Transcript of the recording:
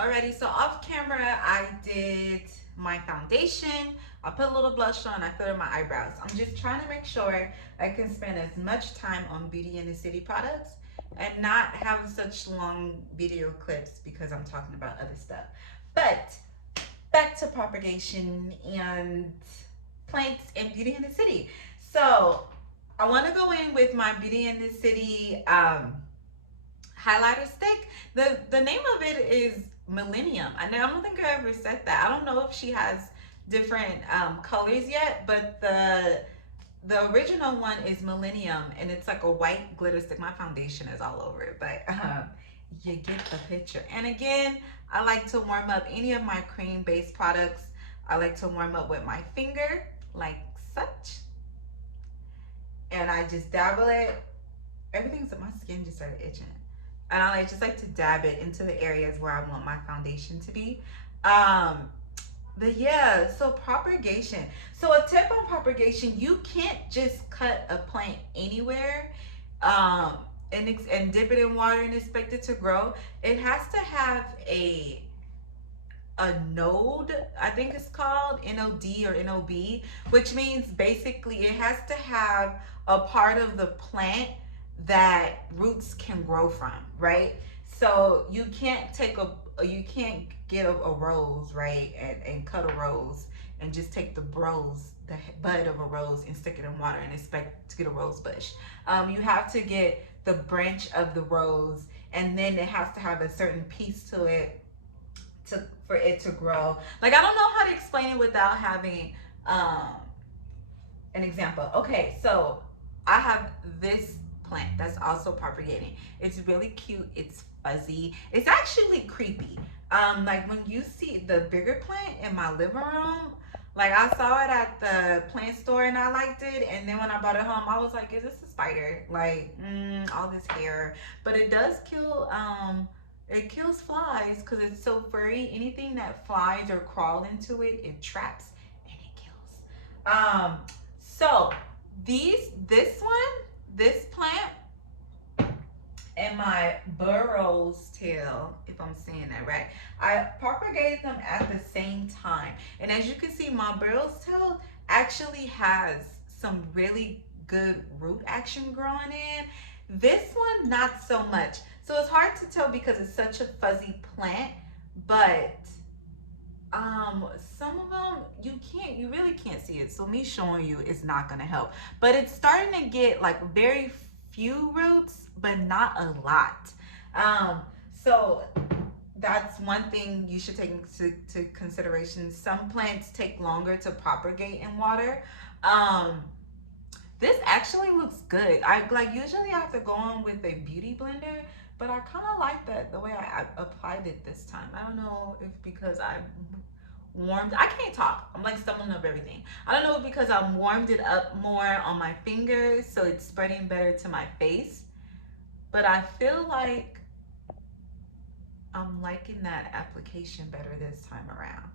Alrighty, so off camera, I did my foundation. I put a little blush on. I filled in my eyebrows. I'm just trying to make sure I can spend as much time on Beauty in the City products and not have such long video clips because I'm talking about other stuff. But back to propagation and plants and Beauty in the City. So I want to go in with my Beauty in the City highlighter stick. The name of it is Millennium. I don't think I ever said that. I don't know if she has different colors yet, but the original one is Millennium, and it's like a white glitter stick. My foundation is all over it, but you get the picture. And again, I like to warm up any of my cream based products. I like to warm up with my finger like such, and I just dabble it. Everything's, my skin just started itching, and I just like to dab it into the areas where I want my foundation to be. But yeah, so propagation. So a tip on propagation: you can't just cut a plant anywhere, and dip it in water and expect it to grow. It has to have a node, I think it's called NOD or NOB, which means basically it has to have a part of the plant that roots can grow from, right? So you can't get a rose, right, and cut a rose and just take the bud of a rose and stick it in water and expect to get a rose bush. You have to get the branch of the rose, and then it has to have a certain piece to it for it to grow. Like, I don't know how to explain it without having an example. Okay, so I have this plant that's also propagating. It's really cute. It's fuzzy. It's actually creepy. Like when you see the bigger plant in my living room, like I saw it at the plant store and I liked it, and then when I brought it home, I was like, "Is this a spider?" Like, all this hair, but it does kill. It kills flies because it's so furry. Anything that flies or crawl into it, it traps and it kills. So this plant, and my burrow's tail, if I'm saying that right, I propagated them at the same time. And as you can see, my burrow's tail actually has some really good root action growing in. This one, not so much. So it's hard to tell because it's such a fuzzy plant, but some of them you really can't see it. So me showing you is not gonna help. But it's starting to get like very few roots, but not a lot. So that's one thing you should take into consideration. Some plants take longer to propagate in water. This actually looks good. I like usually I have to go on with a beauty blender, but I kind of like that the way I applied it this time. I don't know if because I can't talk. I'm like stumbling up everything. I don't know if because I warmed it up more on my fingers, so it's spreading better to my face. But I feel like I'm liking that application better this time around.